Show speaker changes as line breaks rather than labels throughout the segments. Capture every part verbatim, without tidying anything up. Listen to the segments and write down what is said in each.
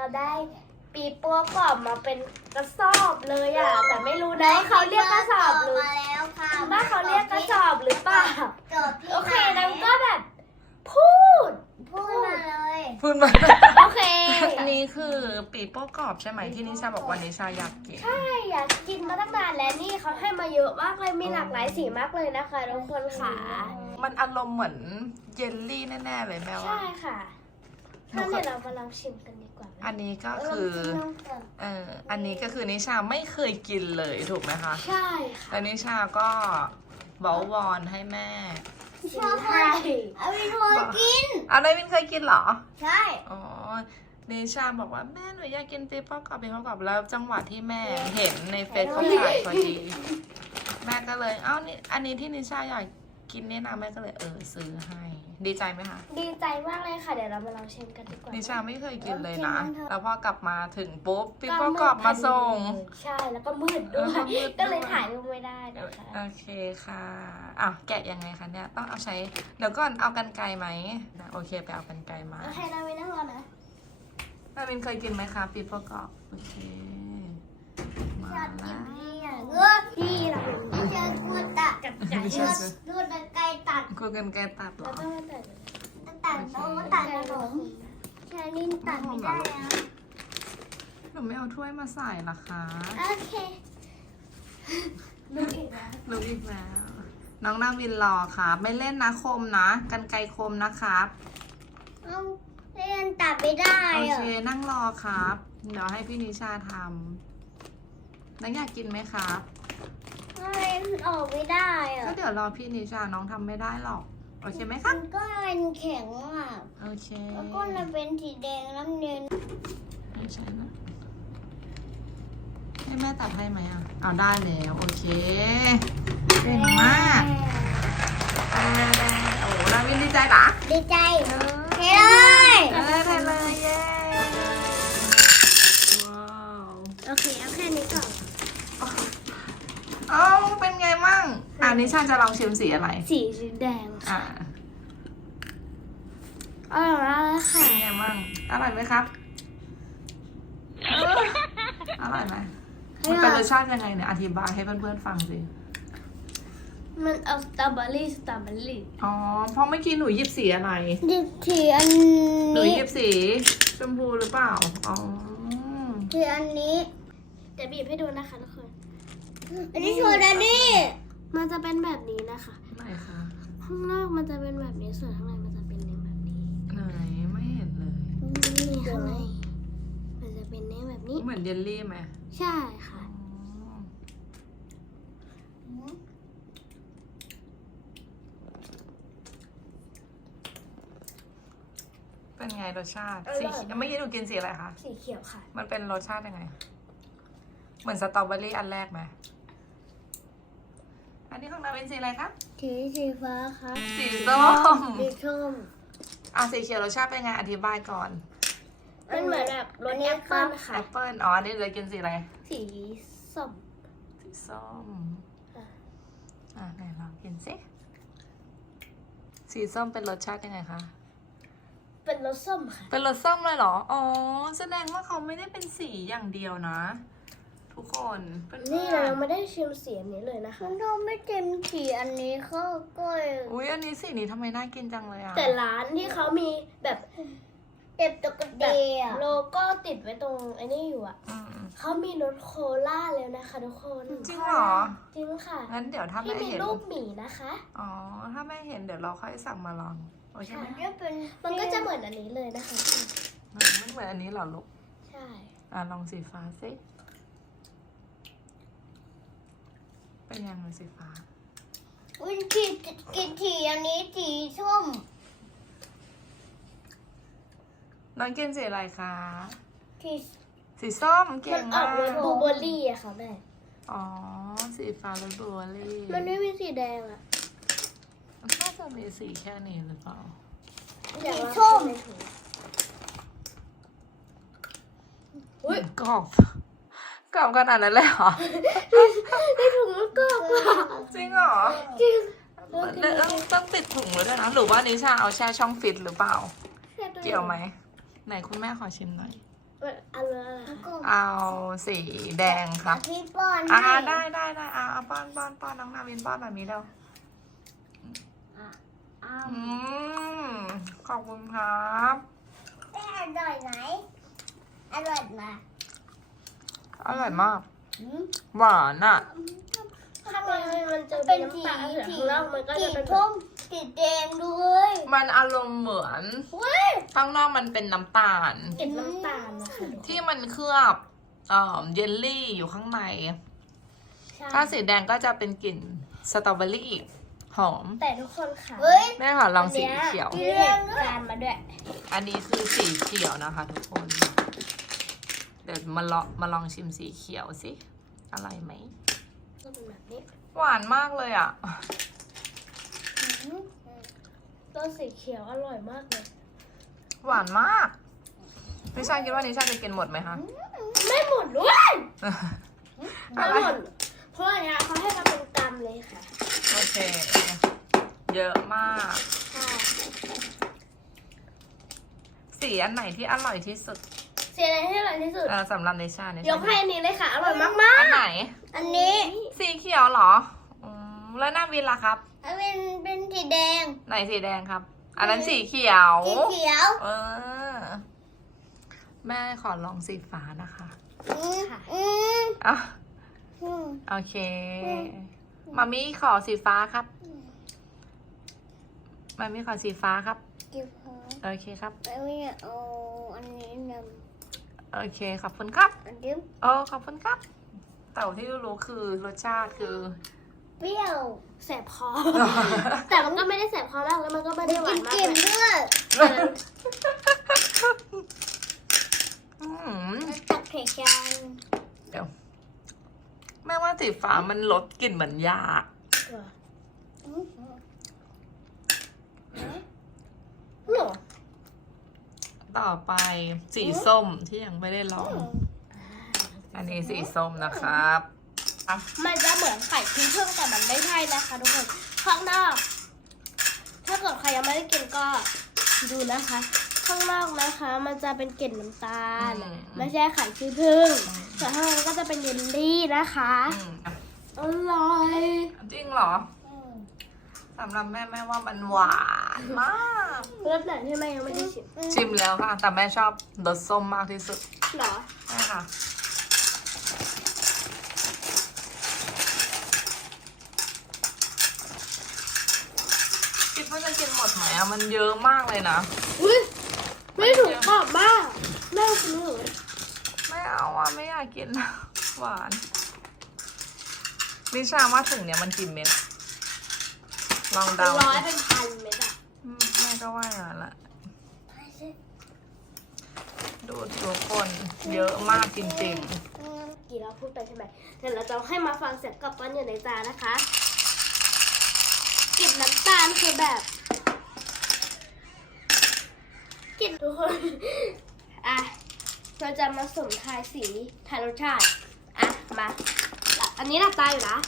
ได้ปีโป้กรอบมาเป็นกระสอบเลยอ่ะแต่ไม่รู้นะว่าเขาเรียกกระสอบหรือ
มาแล้วค่ะ
ว่าเขาเรียกกระสอบหรือเปล่า
จบที่
โอเค
ไหน
นั้นก็แบบพูด
พูดมาเลย
พูดมา
โอเค
อันนี้คือปีโป้กรอบใช่ไหมที่นิชาบอกว่านิชาอยากกิน
ใช่อยากกินมาตั้งนานแล้วนี่เขาให้มาเยอะมากเลยมีหลากหลายสีมากเลยนะคะทุกคนค่ะ
มันอารมณ์เหมือนเยลลี่แน่ๆเลยแม่ว่า
ใช่ค่ะถ้าเดี๋ยวเรามาลองชิมกันดีกว่าไหม
อันนี้ก็คือเอออันนี้ก็คือนิชาไม่เคยกินเลยถูกไหมคะ
ใช่ค่ะ
แล้วนิชาก็เบาวอนให้แม่
ชอบให้
เอาไปทัวร์กิน
อะไรวินเคยกินเหรอ
ใช่
อ๋อนิชาบอกว่าแม่หนูอยากกินปีโป้กรอบปีโป้กรอบแล้วจังหวะที่แม่เห็นในเฟซเขาขายพอดี แม่ก็เลยเอ้านี่อันนี้ที่นิชาอยากกินเนี่ยนะแม่ก็เลยเออซื้อให้ ดีใจไหมคะ
ดีใจมากเลยค่ะเดี๋ยวเรามาลองชิมกันดีกว่า
นิชาไม่เคยกินเลยนะ แล้วพอกลับมาถึงปุ๊บปีโป้กรอบมาส่ง
ใช่แล้วก็มืดด้วย
แล้วก็มืดด้วย
ก็เลยถ่ายรูปไม่ได้นะคะ
โอเคค่ะอ่ะแกะยังไงคะเนี่ยต้องเอาใช้เดี๋ยวก่อนเอากันไกรไหมนะโอเคไปเอากันไกรมา
โอเคนะวินะก่อนนะ
นาวินเคยกินไหมคะปีโป้กรอบโอเคมา
อยากกิ
ละ
นนี่อ่ะเงือก
พี่เรา
เจอกูตัด
กับใจ
ไม่
เงื
ใช่
อก
สิ
ดูดไกลตัด
กลัวกันไกรตัดเหร
เรา
อ
ต้องมาตัด
ตัดโน้ตัดขนมแค่นี้ตัดไม่ได้แล้ว
หนูไม่เอาถ้วยมาใส่ละคะ
โอเค
ลูกอีกแล้ว
รู้อีกแล้ว น้องนาวินรอครับไม่เล่นนะคมนะกันไกรคมนะครับ
เอาเล่นตัดไม่ได้
โอ
อ่ะ
เคนั่งรอครับ เดี๋ยวให้พี่นิชาทำนักอยากกินไหมครับ
ทำไมมันออกไม่ได้อ่ะ
ก็เดี๋ยวรอพี่นิชาน้องทำไม่ได้หรอก โอเคไหมค
มั
รับ
นก็เป็นแข็งอ่ะ
โอเค
แล้วก็มันเป็นสีแดงน้ำเงิน
ไม่ใช่นะให้แม่ตัดให้ไหมอ่ะเอาได้แล้วโอเคเก่งมากโอ้นาวินดีใจเหรอ
ดีใจ
เออ
เฮ้ย
เออได้เลยเย้ว้าว
โอเคเอาแค่นี้ก่อน
เอ้าเป็นไงมั่งอ่านิชาจะลองชิมสีอะไร
สีแดง
อ่า
อร่อยมากเลยค่ะ
เป็นไงมั่งอร่อยไหมครับเอออร่อยไหมมันเป็นรสชาติยังไงเนี่ยอธิบายให้เพื่อนๆฟังสิ
มันเอาสตรอเบอรี่สตรอเบอรี่
อ๋อเพราะเมื่อกี้หนูหยิบสีอะไร
ดิทีอัน
หนู
นี้
หยิบสีชมพูหรือเปล่าอ๋อ
คืออันนี้
เดี๋ยวบีบให้ดูนะคะทุกคน
อันนี้โชว์ดันนี่
มันจะเป็นแบบนี้นะคะ
ไหนคะ
ข้างนอกมันจะเป็นแบบนี้ส่วนข้างในมันจะเป็นเนื้อแบบนี้
ไหนไม่เห็นเลย
นี่ข้างในมันจะเป็นเนื้อแบบนี้
เหมือนเยลลี่ไหม
ใช่ค่ะ
อ๋อเป็นไงรสชาติสีเขียวเมื่อกี้หนูกินสีอะไรคะ
สีเขียวค่ะ
มันเป็นรสชาติยังไง เหมือนสตรอเบอรี่อันแรกไหมอันนี้ของเราเป็นสีอะไรคะ
สีสีฟ้าครับ
สีส้ม
สีส้ม
อ่ะสีเขียวรสชาติเป็นไงอธิบายก่อน
เป็นเหมือนแบบรสแอปเปิ้ลค่ะ
แอปเปิ้ลอ๋ออันนี่เลยกินสีอะไร
สีส้ม
สีส้ม
ค่ะ
อ่ะไหนลองกินสิ สีส้มเป็นรสชาติยังไงคะ
เป็นรสส้มค่ะ
เป็นรสส้มเลยเหรอ อ๋อ แสดงว่าเขาไม่ได้เป็นสีอย่างเดียวนะ ทุกคนเป็น
นี่เรายังไม่ได้ชิมสีอันนี้เลยนะคะ
มันทำไม่เต็มสีอันนี้เขาก็
อุ้ยอันนี้สีนี้ทำไมน่ากินจังเลยอ่ะ
แต่ร้านที่เขามีแบบ
เต็มตกกระ
แบ
เดี
บ
ย
โลโก้ติดไว้ตรงไอ้นี่อยู่อ่ะ
อืม
เขามีรสโคล่าแล้วนะคะทุกคน
จริงเหรอ
จริงค่ะ
งั้นเดี๋ยวถ้า
ที่
ไม่
มี
เห็น
รูปหมีนะคะ
อ๋อ ถ้าไม่เห็นเดี๋ยวเราค่อยสั่งมาลอง โอเคไหม
จะเป็น
มันก็จะเหมือนอันนี้เลยนะคะ
ไม่เหมือนอันนี้เหรอลูก
ใช่
อ่ะลองสีฟ้าสิเป็นยังไงสีฟ้า
วินกินกินสีอันนี้สีส้ม
น้องกินสีอะไรคะ
สี
สีส้มเก่
มัน
ง
ออ
มาก
รส
ก
บลูเบอร์รี่อะค่ะแม่
อ๋อ สีฟ้ารสบลูเบอร์รี่
มันไม่มีสีแดงอะ
น่าจะมีสีแค่นี้หรือเปล่า
สีส้มอุ้ย
กรอบกรอบขนาดนั้นเลยเหรอ
ได้ถุงแล้วก็กรอบ
จริงเหรอ
จริง
ต้องต้องติดถุงเลยด้วยนะ หรือว่านิชาเอาแช่ช่องฟิตหรือเปล่า เกี่ยวไหม ไหนคุณแม่ขอชิมหน่อย
เอาเลย
เอาสีแดงครับ
พี่ป้อน
อ่า
ให้
ได้ได้ได้อ่าเอาป้อนป้อนป้อนน้องนาวินป้อนแบบนี้แล้ว
อ้าว
อืมขอบคุณครับ
แต่อร่อยไหมอร่อยไหม
อร่อยมาก
อืม
หวานอ่ะ
ข้างในมันจะ
เป็
เป็น น
สี
น้ำตาลแต่
สี
ข้างนอกมันก็
สี
จะเป็น
ส้มสีแดงด้วย
มันอารมณ์เหมือน
เว้ย
ข้างนอกมันเป็นน้ำตาล
เกล็ดน้ำตาลนะคะ
ที่มันเคลือบเอ่อเยลลี่อยู่ข้างใน
ใช่
ถ้าสีแดงก็จะเป็นกลิ่นสตรอเบอรี่หอม
แต่ทุกคนค่ะ
เฮ้ย
แม่ขอลองสีเขียว
มีเหตุการณ์มาด้วย
อันนี้คือสีเขียวนะคะทุกคน เดี๋ยวมาลองมาลองชิมสีเขียวสิอร่อยไหม
ก็เป็นแบบนี้
หวานมากเลยอ่ะ
ต้นสีเขียวอร่อยมากเลย
หวานมากนิชาคิดว่านิชาจะกินหมดไหมคะ
ไม่หมดด้วย
อะ
ไม่
ไร
หมดเพราะอันเนี้ยเขาให้มาเป็นกำเลยค่ะ
โอเค เยอะมาก
ค่ะ
สีอันไหนที่อร่อยที่สุด
สีอะไรที่อร่อยที่สุด
เอ่อสำหรับนิชานิ
ย
ชาก
ให้อันนี้เลยค่ะ อร่อยมาก
อันไหน
อันนี้
สีเขียวเหรออืมแล้วหน้าวินล่ะครับ
อันเป็นเป็นสีแดง
ไหนสีแดงครับ อันนั้นสีเขียว
สีเขียว
เออ แม่ขอลองสีฟ้านะคะ
อืมอืม
อ่ะ
อืม
โอเค มามีขอสีฟ้าครับ มามีขอสีฟ้าครับ
จิ๋วหอม
โอเคครับ
แล้วเนี่ยเอาอันนี้น
โอเค ขอบคุณครับ
ำอันนี้
โอ้ขอบคุณครับ แต่ที่รู้คือรสชาติคือ
เปรี้ยว
ๆแสบคอ แต่มันก็ไม่ได้แสบคอมากแล้วมันก็ไม่ได้หวานมาก
กิน
เลย
ด้วย
อืม
ตักไข่กัน
เดี๋ยว แม่ว่าสีฟ้ามันลดกลิ่นเหมือนยา
อืม
หรอ
ต่อไปสีส้มที่ยังไม่ได้ลอง อันนี้สีส้มนะครับอ่ะ
มันจะเหมือนไข่ขี้ผึ้งแต่มันไม่ใช่นะคะทุกคนข้างนอก ถ้าเกิดใครยังไม่ได้กินก็ดูนะคะ ข้างนอกนะคะ มันจะเป็นเกล็ดน้ำตาล ไม่ใช่ไข่ขี้ผึ้งส่วนข้างในก็จะเป็นเยลลี่นะคะ
อืมอ่ะ
อร่อย
จริงเหรอสำหรับแม่แม่ว่ามันหวานมาก
รสไหนที่แม่ยังไม่ได้ชิม
ชิมแล้วค่ะ แต่แม่ชอบรสส้มมากที่สุด
เหรอ
ใช่ค่ะ คิดว่าจะกินหมดไหมอะมันเยอะมากเลยนะ
อุ้ยไม่ถูกกรอบมากแม่คุณหนู
ไม่เอาอ่ะ ไม่อยากกิน หวานนิชาว่าถึงเนี่ยมันกี่เม็ดลองเดา
ร้อยเป็นพันเม็ดอะ
อืมแม่ก็ว่าอย่างนั้นแหละดูทุกคนเยอะมากจริง
กี่เราพูดไปใช่ไหมเดี๋ยวเราจะให้มาฟังเสียงกลับกันอยู่ในจานนะคะกลิ่นน้ำตาลคือแบบกลิ่นทุกคน อ่ะ เราจะมาสุ่มทายสีทายรสชาติ อ่ะ มา อันนี้หลับตาอยู่นะ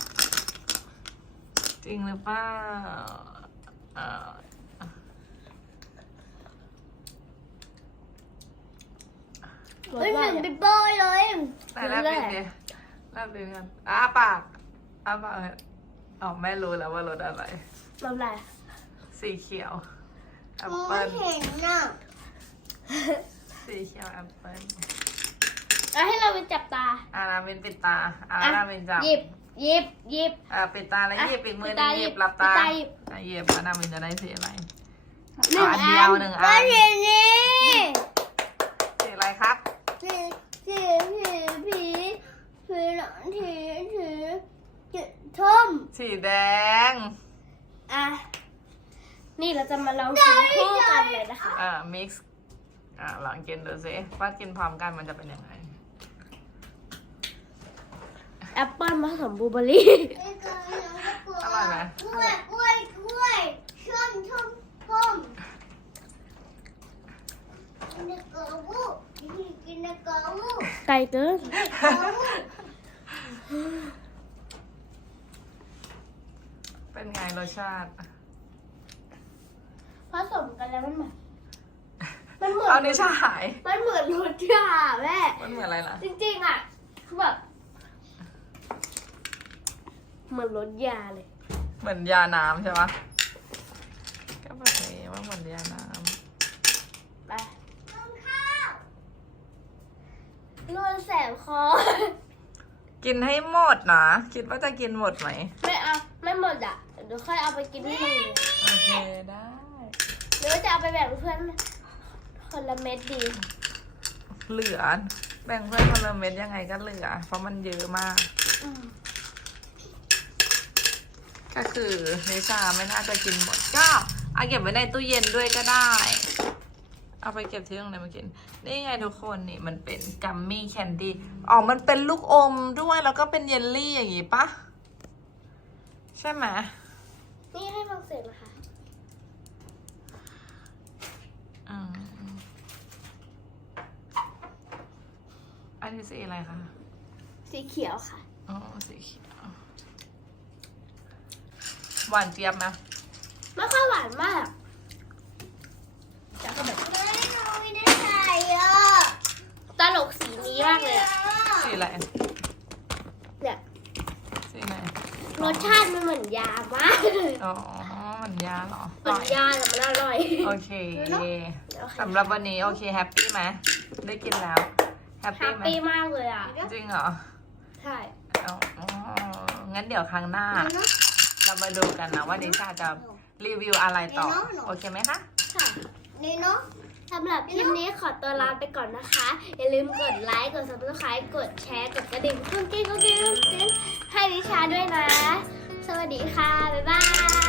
ๆ จริงหรือเปล่าเอ่อ
รส
เฮ้ยเห
ว่า
มือน
เนี่ย
บิ๊บเบอยเลย
แต่แลบลิ้นดิแลบลิ้นกันอ้าปากอ้าปากอ๋อแม่รู้แล้วว่ารสอะไร
รสอะไร
สีเขียวแอป
มอง
เปิ้
ไม่
ล
เห็นน่ะ
สีเขียวแอปเปิ้ล
อ่ะให้เราไปจับตา
อาราเมนปิดตาอา
อ่ะ
ราเมนจับ
หยิบหยิบหยิบ
อ่าปิดตาแล้ว
อ่ะ
หยิบอีกมือ
ปิด
หนึ
ตาง
หยิบ
หยิบ
หลับตา
ปิดตาหยิบ
อ่ะหยิบอาราเมนจะได้สีอะไร
หนึ่ง
อัน
อั
เดียวน หนึ่งอั
ไม่
น
เห็นนี่
สีอะไรครับ
สีสีผีผีผีหนอนผีผีสีส้ม
สีแดง
อ่ะ นี่เราจะมาลองกินคู่กันเลยนะคะ
อ่า mix อ่าลองกินดูสิว่ากินพร้อมกันมันจะเป็นยังไง
แอปเปิ้ลผสมบลูเบอร์รี่
อร่อยไหม
กล้วยกล้วยกล้วยช่อมช่อมช่อมกินในกระวุ้กินในกระวุ้
ไก่เกิน
กระวุ้
เป็นไงรสชาติ
ผสมกันแล้วมันแบบมันเหมือน
เอานิชาหาย
มันเหมือน
เอานิชาหาย
มันเหมือนรถยาแม่
มันเหมือนอะไรล่ะ
จริงๆอ่ะคือแบบเหมือนรถยาเลย
เหมือนยาน้ำใช่ปะก็แบบนี้ว่าเหมือนยาน้
ไปนวลแสบคอ
ำกินให้หมดนะ คิดว่าจะกินหมดไหม
ไม่เอาไม่หมดอ่ะเดี๋ยวค่อยเอาไปกินที่โรงเรียน
โอเคได้
หรือว่าจะเอาไปแบ่งเพื่อนคนละเม็ดดี
เหลือ แบ่งเพื่อนคนละเม็ดยังไงก็เหลือ เพราะมันเยอะมาก
อืม
ก็คือนิชาไม่น่าจะกินหมด ก็เอาเก็บไว้ในตู้เย็นด้วยก็ได้ เอาไปเก็บที่โรงเรียนมากิน นี่ไงทุกคนนี่มันเป็นกัมมี่แคนดี้อ๋อมันเป็นลูกอมด้วยแล้วก็เป็นเยลลี่อย่างงี้ปะใช่ไหม
นี่ให้ฟังเสียงนะคะ
อืมอันนี้สีอะไรคะ
สีเขียวค่ะ
อ๋อสีเขียวหวานเจี๊ยบไหม
ไม่ค่อยหวานมากแต่ก็แบบ
ไม่เราไม่ได้ใส่อ่ะ
ตลกสีนี้มากเลยอะ
สีอะไร
เนี่ย
สีไหน
รสชาติมันเหมือนยามากเลย
อ๋อมันยาเหรอ
เหมือนยาแต่มันอร่อย
โอเค
โอเค
สำหรับวันนี้โอเคแฮปปี้ไหมได้กินแล้วแฮป
แฮ
ปี้
ป
ไหม
ปี้มากเลยอ่ะ
จริงเหรอ
ใช่
อ๋องั้นเดี๋ยวครั้งหน้า เรามาดูกันนะว่าดิชาจะรีวิวอะไรต่อ โอเคไหมคะ
ค่ะ
นี่เนาะ
สำหรับคลิปนี้ขอตัวลาไปก่อนนะคะ อย่าลืมกดไลค์ กด ซับสไครบ์ กดแชร์ กดกระดิ่งกุ้งกิ้งกุ้งกิ้งกุ้งกิ้งให้ดิชาด้วยนะ สวัสดีค่ะ บ๊ายบาย